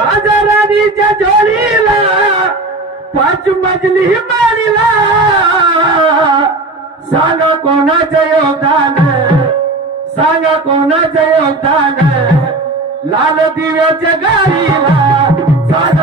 राजाराणीच्या जोडीला 5 मजली मारीला सांगा कोणाचं योगदान सांगा कोणाचं योगदान लाल दिव्याच्या गाडीला सांगा